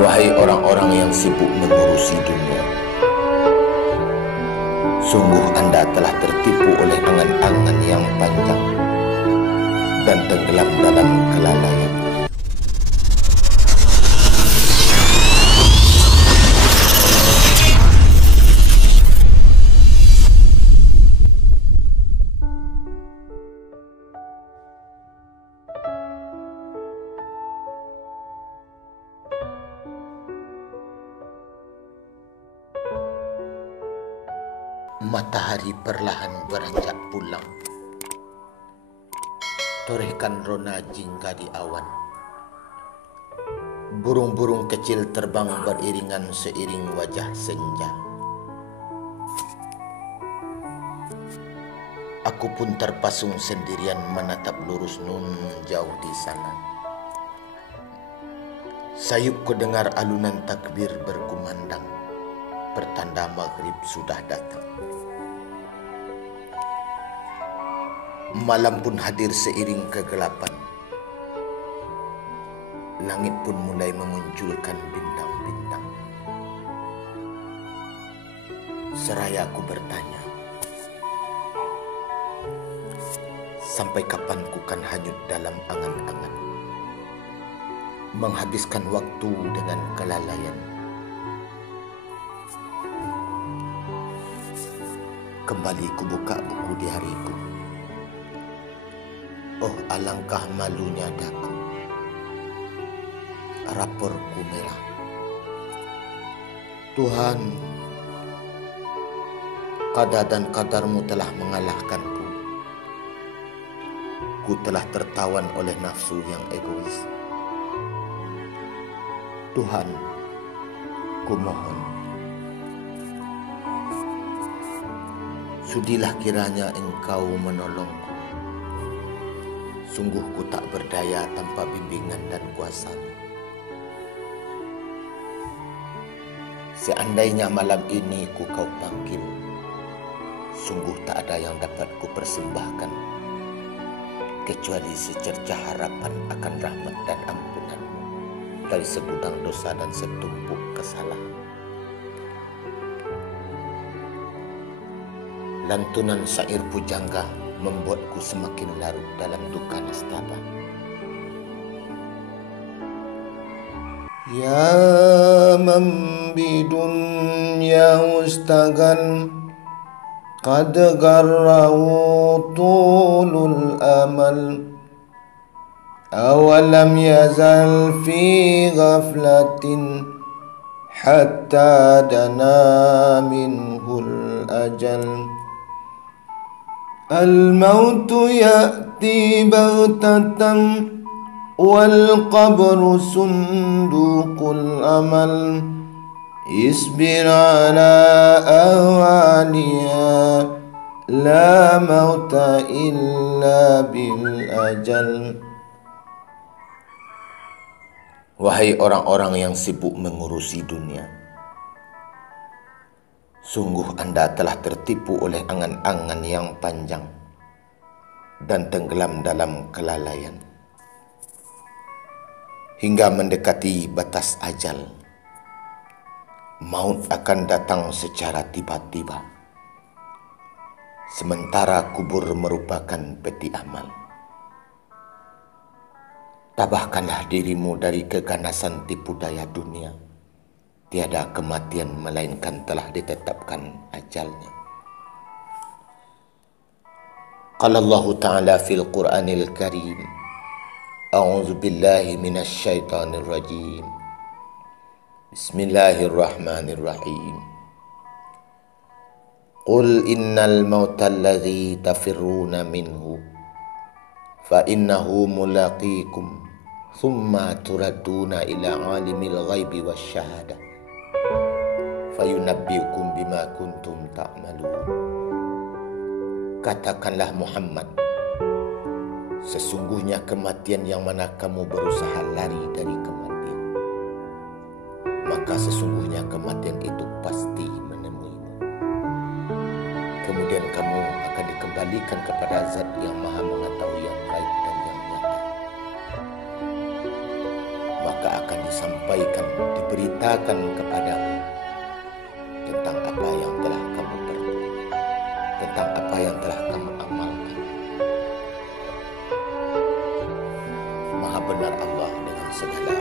Wahai orang-orang yang sibuk mengurusi dunia, sungguh Anda telah tertipu oleh angan-angan yang panjang dan tenggelam dalam kelalaian. Matahari perlahan beranjak pulang, torehkan rona jingga di awan. Burung-burung kecil terbang beriringan seiring wajah senja. Aku pun terpasung sendirian menatap lurus nun jauh di sana. Sayup ku dengar alunan takbir berkumandang, pertanda maghrib sudah datang. Malam pun hadir seiring kegelapan. Langit pun mulai memunculkan bintang-bintang. Seraya aku bertanya, sampai kapan ku kan hanyut dalam angan-angan, menghabiskan waktu dengan kelalaian. Kembali ku buka buku di hariku. Oh, alangkah malunya daku. Raporku merah. Tuhan, qada dan qadarmu telah mengalahkanku. Ku telah tertawan oleh nafsu yang egois. Tuhan, ku mohon, sudilah kiranya Engkau menolongku. Sungguh ku tak berdaya tanpa bimbingan dan kuasa-Mu. Seandainya malam ini ku Kau panggil, sungguh tak ada yang dapat ku persembahkan kecuali secercah harapan akan rahmat dan ampunan-Mu dari segudang dosa dan setumpuk kesalahan. Lantunan syair pujangga membuatku semakin larut dalam duka nestapa. Ya man bidunya mustagan qad garrahu tulul amal awalam yazal fi ghaflatin hatta dana minhul ajal. Al-mautu ya'ti baghtatan wal qabru sunduqul amal. Isbir ala awaniya la mauta illa bil ajal. Wahai orang-orang yang sibuk mengurusi dunia, sungguh Anda telah tertipu oleh angan-angan yang panjang dan tenggelam dalam kelalaian. Hingga mendekati batas ajal, maut akan datang secara tiba-tiba. Sementara kubur merupakan peti amal. Tabahkanlah dirimu dari keganasan tipu daya dunia. Tiada kematian melainkan telah ditetapkan ajalnya. Qala Allah Ta'ala fil Qur'anil Karim, A'udzu billahi minasy syaithanir rajim. Bismillahirrahmanirrahim. Qul innal mauta alladzi tafirruna minhu fa innahu mulaqikum thumma turadduna ila alimil ghaibi wasyahadah fayunabbiukum bima kuntum ta'malun. Katakanlah Muhammad, sesungguhnya kematian yang mana kamu berusaha lari dari kematian, maka sesungguhnya kematian itu pasti menemuimu. Kemudian kamu akan dikembalikan kepada Zat yang Maha mengetahui yang gaib dan yang nyata. Maka akan disampaikan, diberi menceritakan kepadamu tentang apa yang telah kamu perbuat, tentang apa yang telah kamu amalkan. Maha benar Allah dengan segala